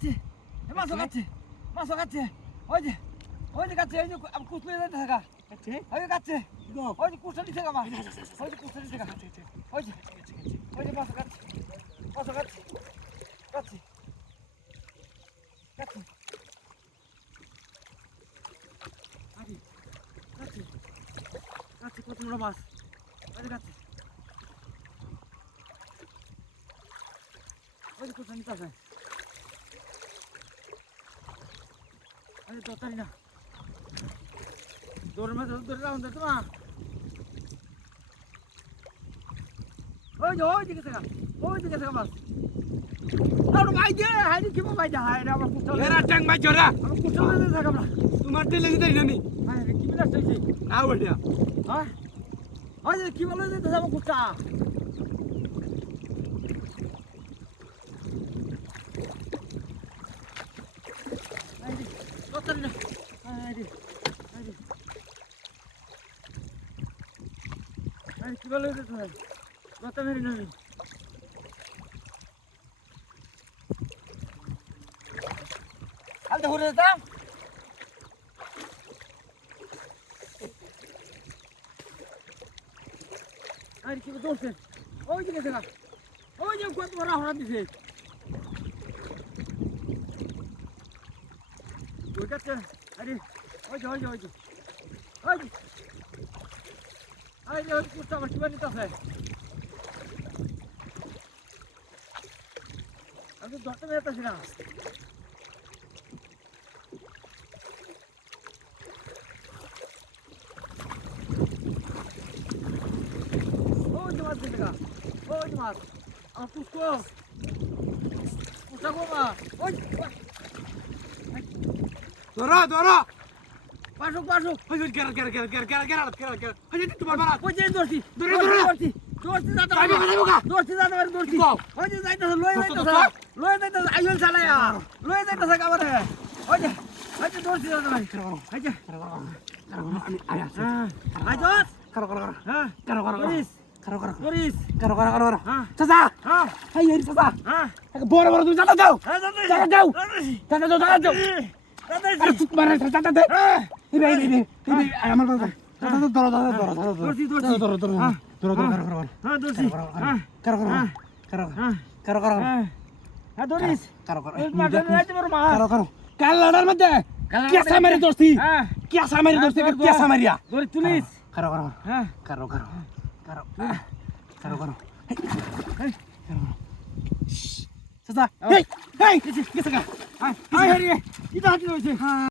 খাচ্ছে মাছও খাচ্ছে মাছও খাচ্ছে ওই যে খাচ্ছে এই যে কুচলে যেতে থাকা ওই যে খাচ্ছে ওই যে কুচটা দিচ্ছে আমার ওই যে কুচটা দিচ্ছে ওই যে মাছও খাচ্ছে মাছও খাচ্ছে খাচ্ছে খাচ্ছে খাচ্ছে খাচ্ছে কত বড় মাছ ওই যে খাচ্ছে ওই যে কুচটা নিতে আছে তো তাই না দৌড় মাছ দৌড়ে রাখুন তো মা ওই দিকে থাকা মাছ আর ভাই দে হাই কি ভাই দে হাই রে আমার কুচটা এরা ট্যাং মাছ জরা আমার কুচটা লেগে থাকা আমরা তোমার তে লেগে দেই নানি হাই রে কি বিনাশ হইছে না ওইটা হ্যাঁ ওই যে কি বলে যেতে আমার কুচটা হাই রে তো তাই না হাই রে কি বলে যেতে হয় কথা মেরি না আলতে ঘুরে যেতাম আর কি দৌড়ছে ওই দিকে দেখা ওই যে কত বড় হরা দিছে ওই কাছে আরে ওই যে ওই কুত্তা আমার কিবা নিতে আছে আমি ধরতে পেরেছি না ওই যে মাছ দেখে ওই যে মাছ আমার পুষ্কো পুষ্টা গোমা ওই ধরো পাশুক ওই গের ওই যে তোমার বাড়া ওই যে দৌড়ছি ধরে দৌড়ছি দাদা যাইবো দৌড়ছি ওই যে যাইতেছে লয়ে যাইতেছে আইল চালায়া লয়ে যাইতেছে কাবারে ওই যে দৌড়ছি দাদা ভাই ওই যে আমি আয়া আইজত করো হ্যাঁ করিস করিস হ্যাঁ চাচা হ্যাঁ এই এর চাচা হ্যাঁ বড় তুমি চাচা দাও হ্যাঁ যাও দাদা আরে চুপ মারে চাচা দে এই আমার বাবা চাচা ধরো দৌড়ছি ধরো হ্যাঁ দৌড়ছি করো হ্যাঁ দৌড়িস করো কাল লড়ার মধ্যে কেসা মেরে দোস্তি কেসা মেরে দোস্তি কেসা মারিয়া দৌড়ি তুলিস করো হ্যাঁ করো চাচা এই গেছে গা হ্যাঁ হ্যাঁ রে কি দাঁড়িয়ে রয়েছে